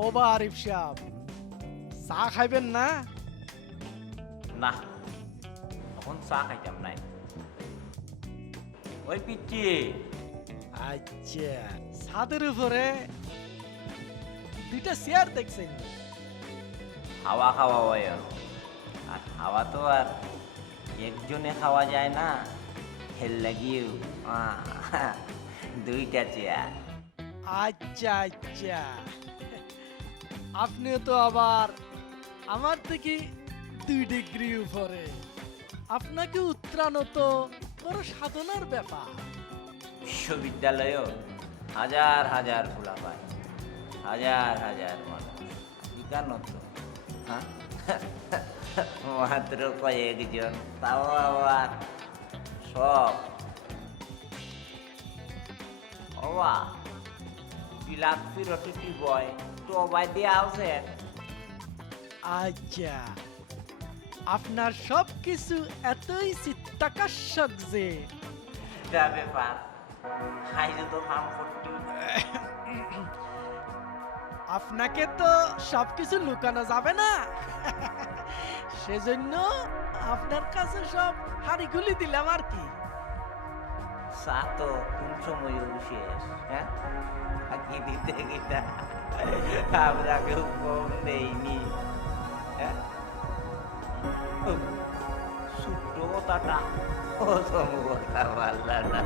ও বা আরিফ সাহেব, চা খাইবেন না? না, এখন চা খাইতাম নাই। ওই পিচ্ছি, আচ্ছা, ছাদের উপরে দুইটা চেয়ার দেখছেন? হাওয়া খাওয়া হয় আর হাওয়া তো আর একজনে খাওয়া যায় না, হেল লাগিয়েও দুইটা চেয়ার। আচ্ছা আচ্ছা, আপনিও তো আবার আমার থেকে 2 ডিগ্রি উপরে। আপনাকে উত্তরানো তো বড় সাধনার ব্যাপার। বিশ্ববিদ্যালয়েও হাজার হাজার খোলা পায়, হাজার হাজার মানুষ শিখানো তো, হ্যাঁ মাত্র কয়েকজন, তাও আবার সব অবা বিলাক ফিরতি বয় তো অবাই দিয়ে আছে। আচ্ছা, আপনার সব কিছু এতই চিত্তাকর্ষক যে যা ব্যাপার খাইলে তো কাম করতে। আপনাকে তো সবকিছু লুকানো যাবে না, সেজন্য আপনার কাছে সব হাড়ি খুলি দিলাম আর কি। চা তো কোন সময় শেষ, হ্যাঁ কি দিতে গিতা আমরা কেউ কম দেইনি। হ্যাঁ ছোট্ট কথাটা প্রথম কথা পারলা না।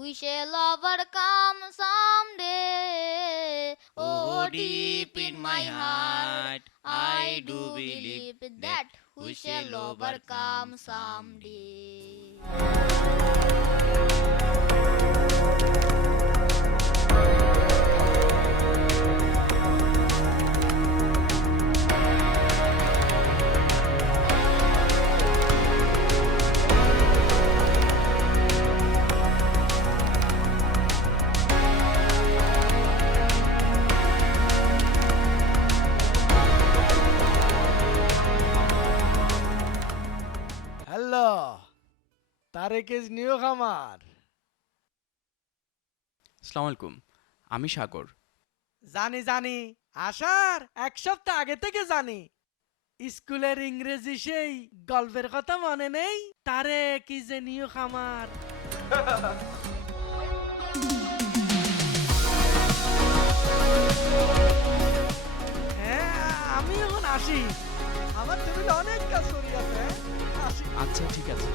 We shall overcome someday. Oh deep in my heart, I do believe that we shall overcome someday. Hello, Tareq is new খামার। আসসালামু আলাইকুম, আমি সাগর। জানি জানি, আসার এক সপ্তাহ আগে থেকে জানি। স্কুলের ইংরেজি সেই গল্পের কথা মনে নেই? তারেক ইজ এ নিউ খামার। হ্যাঁ, আমি এখন আসি। আমার টেবিলে অনেক কাজ করি আছে। আসি। আচ্ছা ঠিক আছে।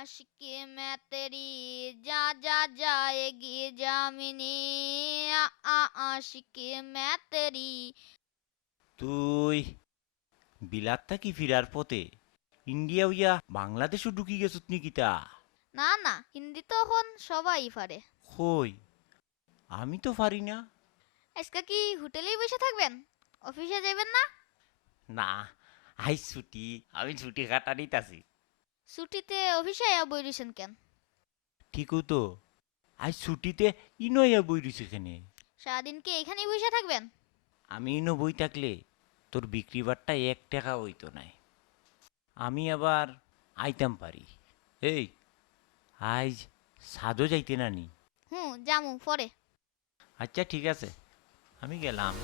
आशिकी मैं तेरी जा जा जाएगी जामिनी आशिकी मैं तेरी। তুই বিলাত থাকি ফিরার পথে ইন্ডিয়া হইয়া বাংলাদেশও ঢুকি গেছত নিকিতা? না না, হিন্দি তো এখন সবাই পারে। কই, আমি তো পারি না। আজকে কি হোটেলেই বসে থাকবেন? অফিসে যাবেন না? না, আজ ছুটি, আমি ছুটি কাটা নিতাছি। ছুটিতে অফিসে বই রয়েছেন কেন? ঠিকও তো, আজ ছুটিতে ইনয়া বই রইছে এখানে। সারাদিন কি এখানেই বসে থাকবেন? আমি ইনো বই থাকলে তোর বিক্রি বাট্টা 1 টাকা হইতো নাই। আমি আবার আইতাম পারি। এই, আজ সাদও যাইতে নানি? জামু পরে। আচ্ছা ঠিক আছে, আমি গেলাম।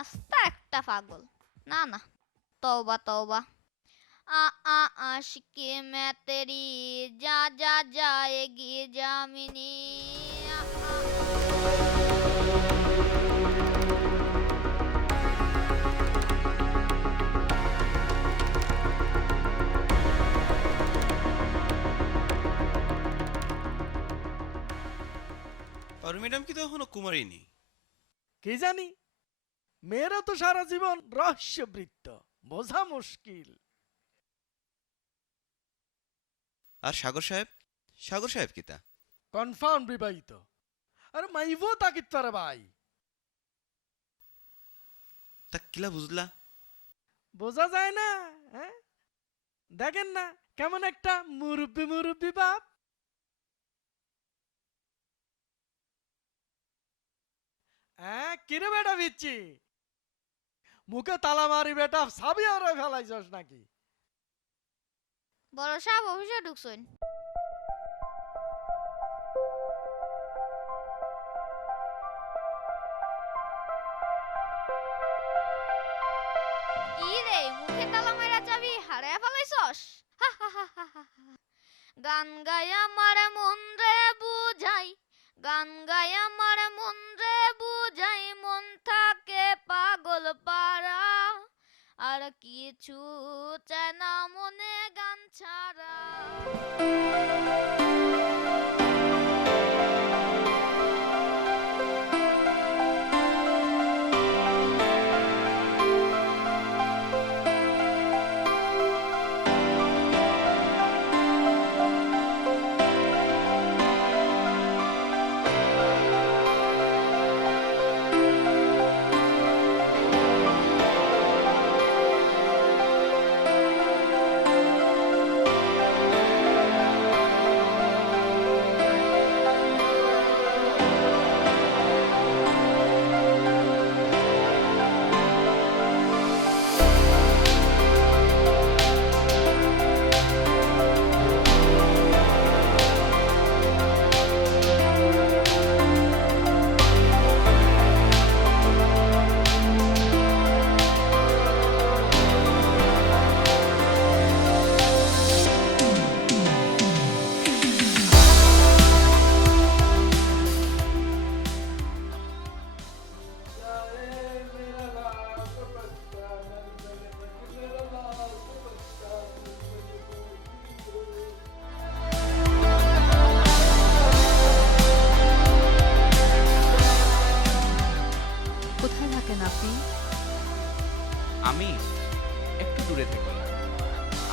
আস্তা একটা পাগল। না না, তওবা তওবা। आ आ आशिकी मैं तेरी जा जा जाएगी जामिनी পারু ম্যাডাম কি তো এখনো কুমারিনী? কি জানি, মেয়েরা তো সারা জীবন রহস্যবৃত্ত, বোঝা মুশকিল। আর সাগর সাহেব? সাগর সাহেব কিতা? কনফার্ম বিবাহিত। আরে মাইভো তাকিত পারে ভাই। তা কিলা বুঝলা? বোঝা যায় না? হ্যাঁ, দেখেন না কেমন একটা মুরব্বি মুরব্বি বাপ। হ্যাঁ, কিরে বেটা বিচ্ছি, মুখে তালা মারি বেটা, সাবি আর ফেলাইছস নাকি? বড় সাহেব অফিসে ঢুকছেন। কি রে, মুখে তালা মারা চাবি হারায় ফেলাইছস? গান গায় আমার মন রে বুঝাই, গান গায় আমার মন রে বুঝাই, মন থাকে পাগল পারা, আর কিছু চায় না মনে গান ছাড়া।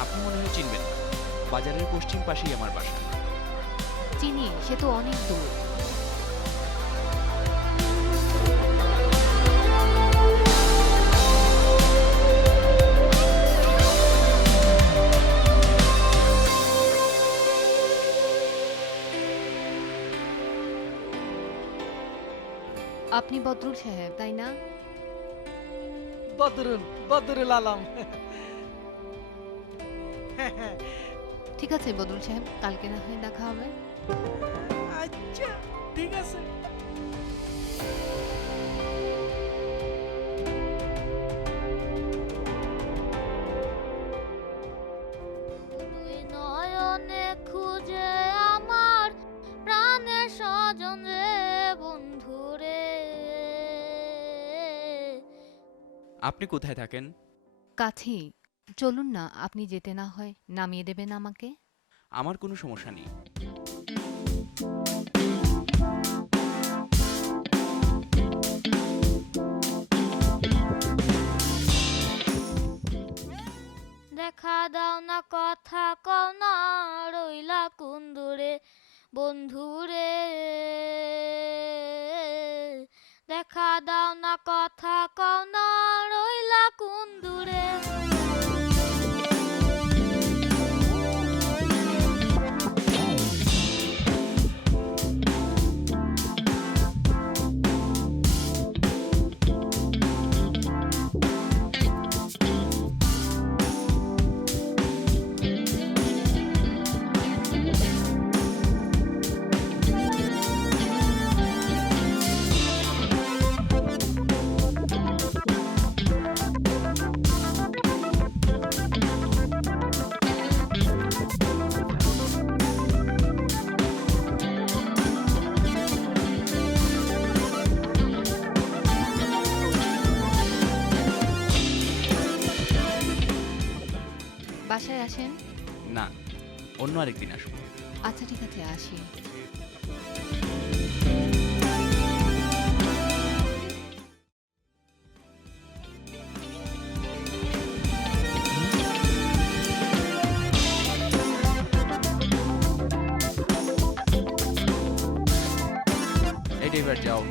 আপনি মনে হয় চিনবেন না, বাজারের পশ্চিম পাশেই আমার বাসা। চিনি, সে তো অনেক দূর। আপনি বদরুল সাহেব, তাই না? বদরুল বদরুল আলম। ঠিক আছে বদরুল সাহেব, কালকে না হয় দেখা হবে। আচ্ছা ঠিক আছে। দুই নয়নে খুঁজে আমার প্রাণের স্বজন রে বন্ধু রে। আপনি কোথায় থাকেন? কাছেই। চলুন না, আপনি যেতে না হয় নামিয়ে দেবেন আমাকে। আমার কোনো সমস্যা নেই। দেখা দাও না কথা কও না রইলা কুন্দুরে বন্ধুরে। দেখা দাও না কথা কও না রইলা কুন্দুরে। বাসায় আসেন। না, অন্য আরেকদিন আসবো। আচ্ছা ঠিক আছে, আসি। এটা এবার যাও।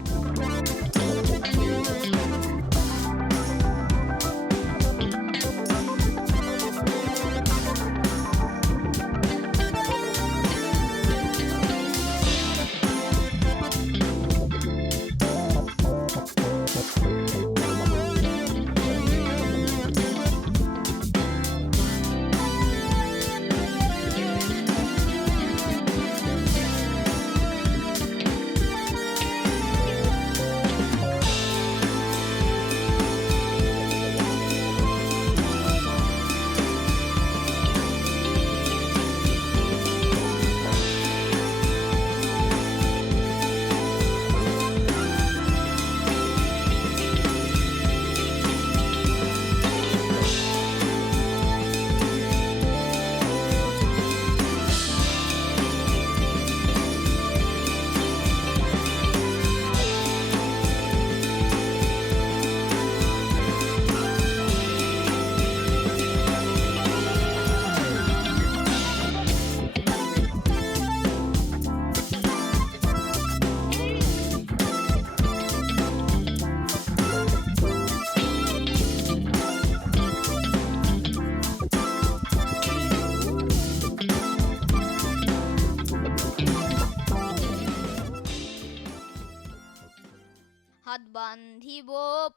হাত বান্ধিব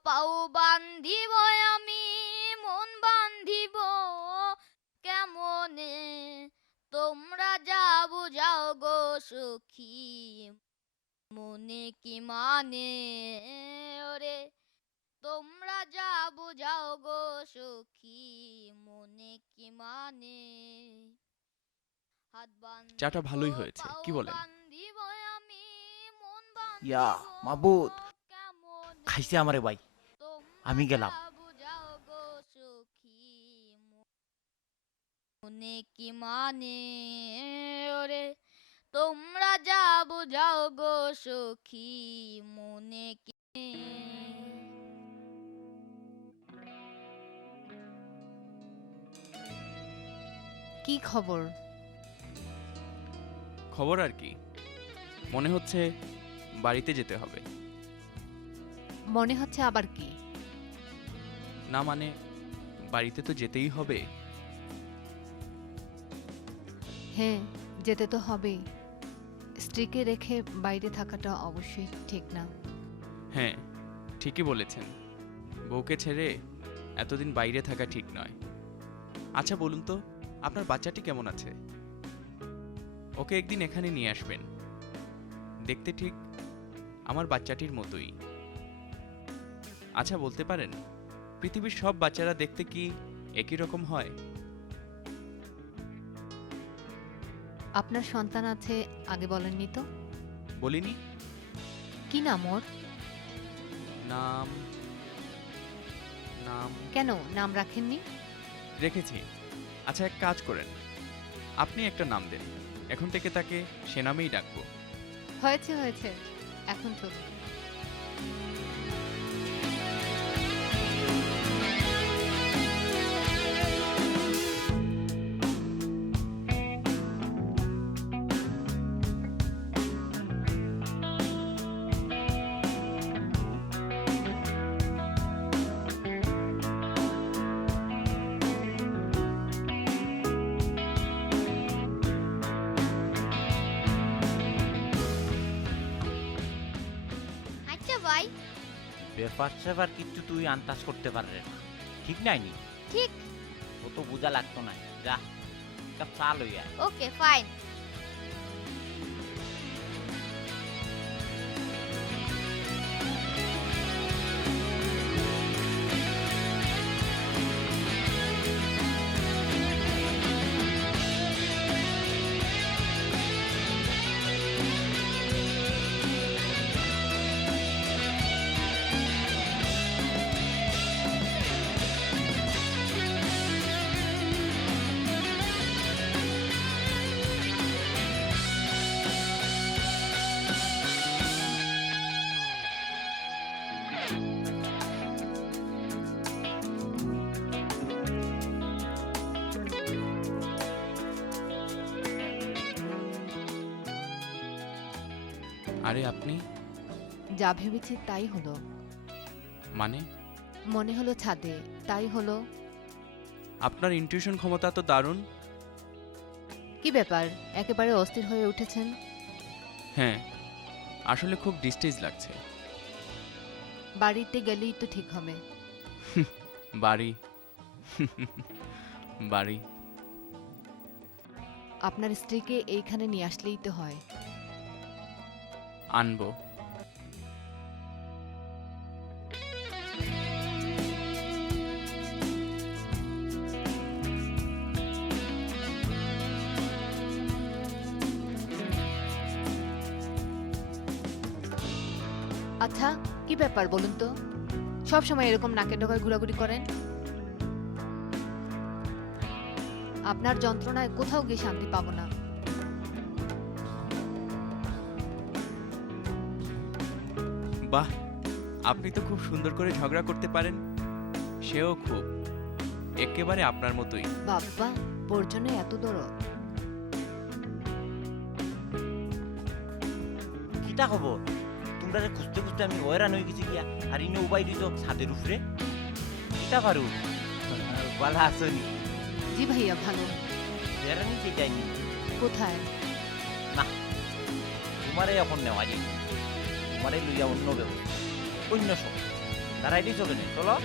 পাও বান্ধিব আমি মন বান্ধিব কেমনে তোমরা যা বুঝাও গো সখী মনে কি মানে ওরে তোমরা যা বুঝাও গো সখী মনে কি মানে। হাত বান্ধিব চাটা ভালোই হয়েছে, পাও কি বলেন? বান্ধিব আমি মন ইয়া বান্ধিব মাবুদ, কেমনে খাইছে আমারে ভাই। আমি গেলাম। বুঝাও গো সখী মনে কি মানে ওরে তোমরা যা বুঝাও গো সখী মনে কি। কি খবর? খবর আর কি, মনে হচ্ছে বাড়িতে যেতে হবে। মনে হচ্ছে আবার কি? না মানে, বাড়িতে তো যেতেই হবে। হ্যাঁ, যেতে তো হবেই। স্ত্রীকে রেখে বাইরে থাকাটা অবশ্যই ঠিক না। হ্যাঁ, ঠিকই বলেছেন। বউকে ছেড়ে এতদিন বাইরে থাকা ঠিক নয়। আচ্ছা বলুন তো, আপনার বাচ্চাটি কেমন আছে? ওকে একদিন এখানে নিয়ে আসবেন। দেখতে ঠিক আমার বাচ্চাটির মতোই। আচ্ছা বলতে পারেন, পৃথিবীর সব বাচ্চারা দেখতে কি একই রকম হয়? আপনার সন্তান আছে আগে বলেননি তো? বলিনি। কি নাম ওর? নাম নাম কেন নাম রাখেননি? রেখেছি। আচ্ছা এক কাজ করেন, আপনি একটা নাম দেন, এখন থেকে তাকে সে নামেই ডাকবো। হয়েছে হয়েছে, এখন চলুন। আচ্ছা ভাই। ব্যাপার স্যাপার কিচ্ছু তুই আন্দাজ করতে পারলে না, ঠিক নাই নি? ঠিক। ও তো বোঝা লাগতো না। যা কাপ চা লই আয়। Okay fine. আরে আপনি? যা ভেবেছি তাই হলো। মানে? মনে হলো ছাদে, তাই হলো। আপনার ইনটিউশন ক্ষমতা তো দারুণ। কি ব্যাপার, একেবারে অস্থির হয়ে উঠেছেন? হ্যাঁ, আসলে খুব ডিস্টেজ লাগছে। বাড়িতে গেলেই তো ঠিক হবে। বাড়ি বাড়ি আপনার স্ত্রীকে এইখানে নিয়ে আসলেই তো হয়। আনবো। আচ্ছা কি ব্যাপার বলুন তো, সব সময় এরকম নাকের ডগায় ঘোরাঘুরি করেন? আপনার যন্ত্রণায় কোথাও গিয়ে শান্তি পাবো না। বাহ, আপনি তো খুব সুন্দর করে ঝগড়া করতে পারেন। সেও খুব, একেবারে আপনার মতোই। বাবা, ওর জন্য এত দরদ? কিটা খবর? তোমরা খুঁজতে খুঁজতে আমি হয়রান হয়ে গেছি গিয়া, আর ইনো উপায় দিত ছাদের উপরে। কিটা পারু বালা আসনি? জি ভাইয়া, ভালো। বেড়ানি যাইনি। কোথায়? না, তোমারে এখন নেওয়া যায়, তোমারে লইয়া অন্য ব্যবস্থা, অন্য সব দাঁড়াইলেই চলে নেই। চলো।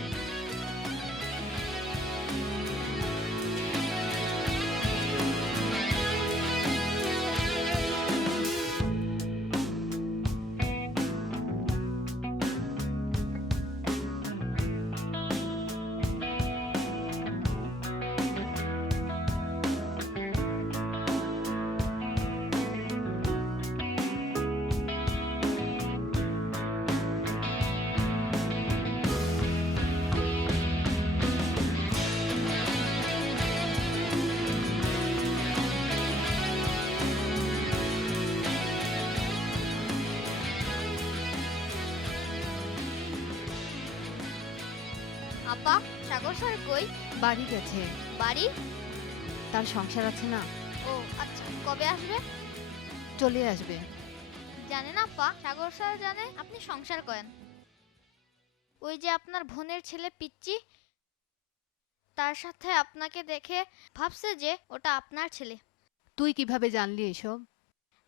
আপা, সাগর স্যার কই? বাড়ি গেছে। বাড়ি? তার সংসার আছে না, ও আচ্ছা, কবে আসবে? চলে আসবে। জানেন আপা, সাগর স্যার জানে আপনি সংসার করেন। ওই যে আপনার বোনের ছেলে পিচ্চি, তার সাথে আপনাকে দেখে ভাবছে যে ওটা আপনার ছেলে। তুই কিভাবে জানলি এসব?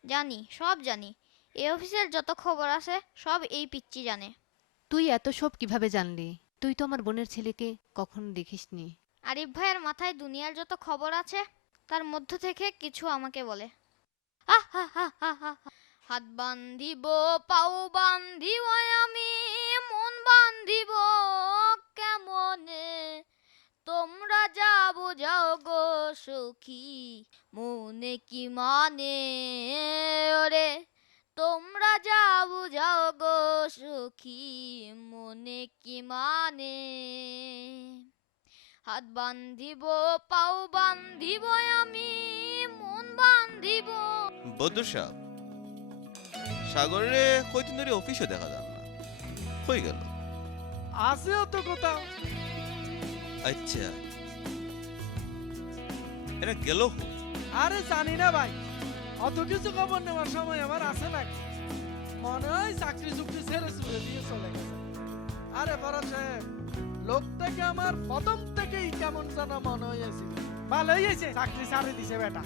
জানি, সব জানি। এই অফিসের যত খবর আছে সব এই পিচ্চি জানে। তুই এত সব কিভাবে জানলি? তুই তো আমার বোনের ছেলেকে কখনো দেখিসনি। আরিফ ভাইয়ের মাথায় দুনিয়ার যত খবর আছে তার মধ্য থেকে কিছু আমাকে বলে। হাত বান্ধিব, পাও বান্ধিব, আমি মন বান্ধিব কেমনে, তোমরা যা বোঝাও গো সখী, মনে কি মানে, ওরে তোমরা যা বুঝাও গো সখী, মনে কি মানে। হাত বান্ধিব, পাও বান্ধিব, আমি মন বান্ধিব। বদ্র সাহেব, সাগরে কয়দিন ধরে অফিসে দেখা যান না, হয়ে গেল? আছেও তো কোথাও। আচ্ছা, এরা গেল কই? আরে জানি না ভাই, অত কিছু খবর নেওয়ার সময় আমার আছে নাকি? মনে হয় চাকরি চুক্তি ছেড়ে চলে দিয়ে চলে গেছে। আরে ফরাদ সাহেব, লোকটাকে আমার প্রথম থেকেই কেমন যেন মনে হয়েছিল। ভালোই হয়েছে চাকরি ছাড়ে দিছে বেটা।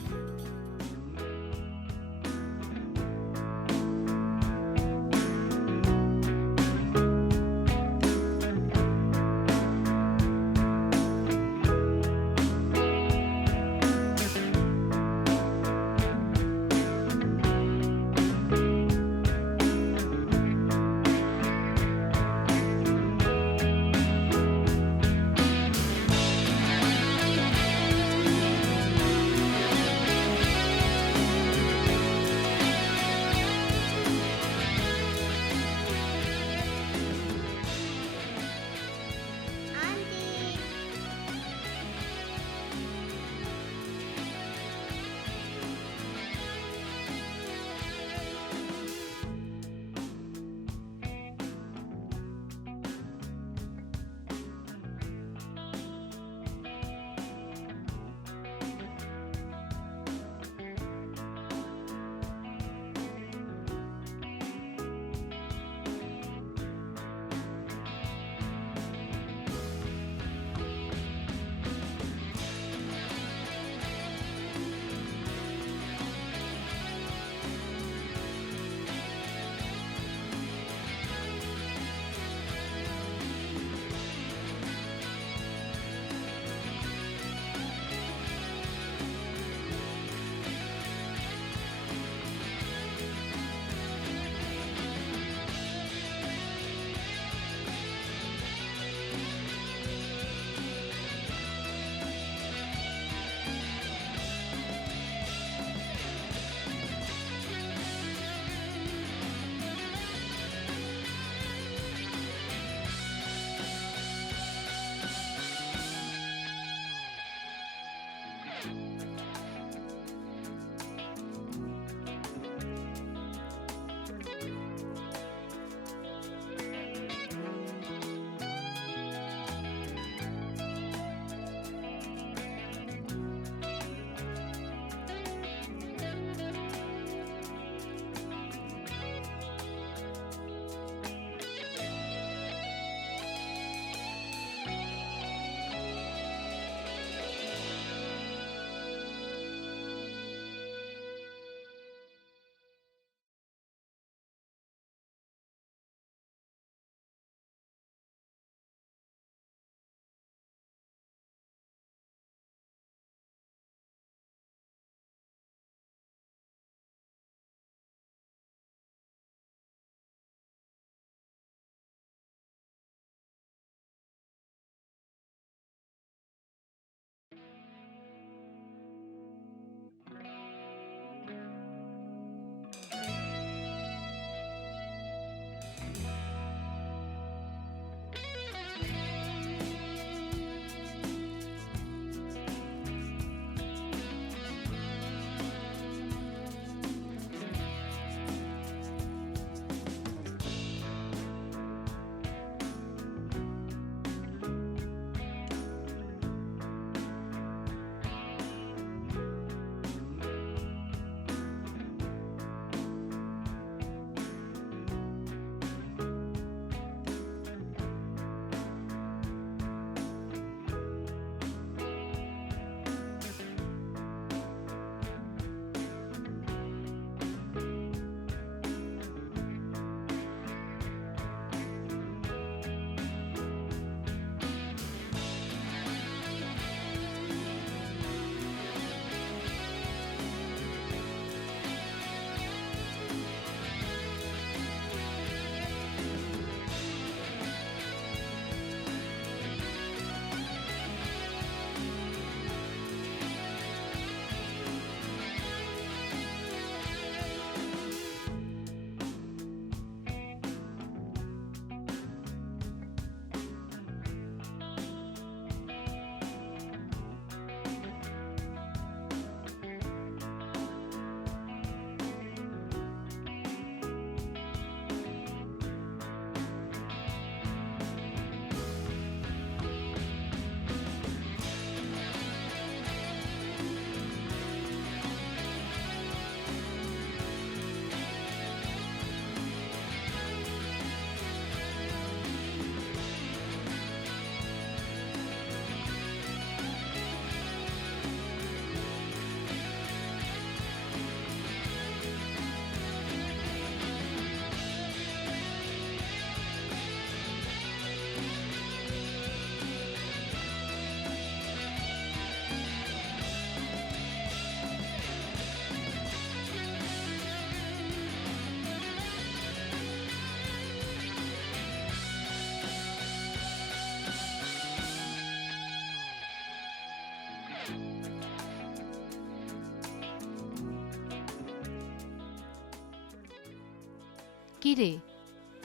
কি রে,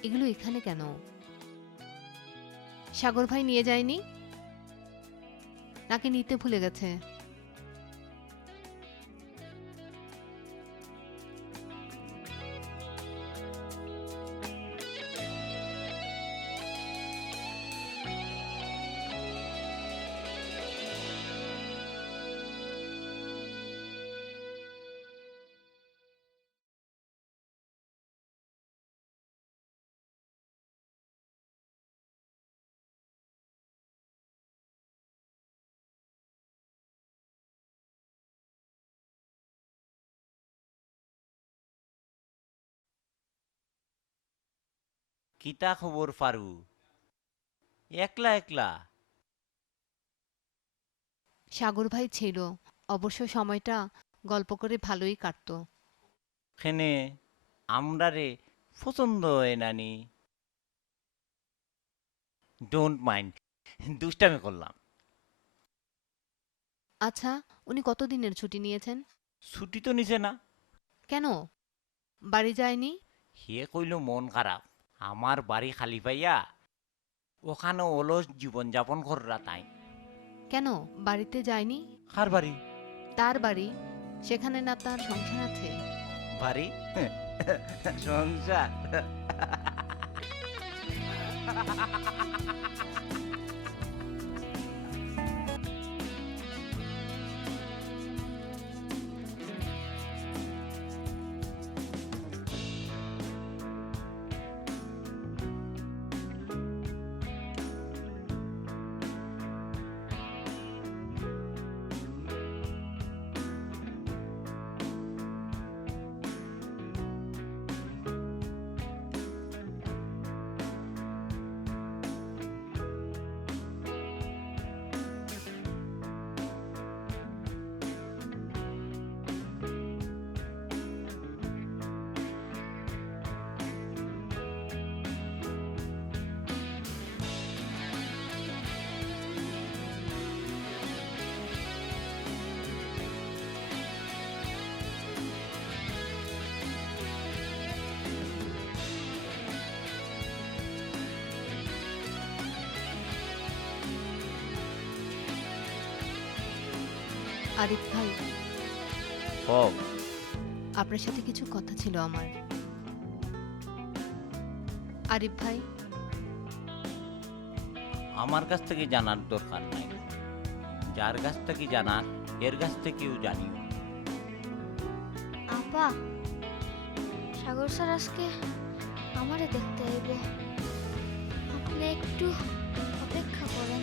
এগুলো এখানে কেন? সাগর ভাই নিয়ে যায়নি নাকি নিতে ভুলে গেছে? কিতা খবর ফারু? একলা একলা? সাগর ভাই ছিল, অবশ্য সময়টা গল্প করে ভালোই কাটতো। খেনে আমরারে পছন্দ হয় নানি। ডোন্ট মাইন্ড, দুষ্টামি করলাম। আচ্ছা, উনি কতদিনের ছুটি নিয়েছেন? ছুটি তো নিছে না। কেন, বাড়ি যায়নি? হে কইল মন খারাপ, আমার বাড়ি খালি পাইয়া ওখানে অলস জীবন যাপন কররা তাই। কেন বাড়িতে যায়নি? কার বাড়ি? তার বাড়ি, সেখানে না তার সংসার আছে? বাড়ি সংসার? আরিফ ভাই, কও। আপনার সাথে কিছু কথা ছিল আমার। আরিফ ভাই, আমার কাছ থেকে জানার দরকার নাই, যার কাছ থেকে জানার এর কাছ থেকেও জানিও। আপা, সাগর স্যার আজকে আমারে দেখতে আইব, আপনি একটু অপেক্ষা করেন।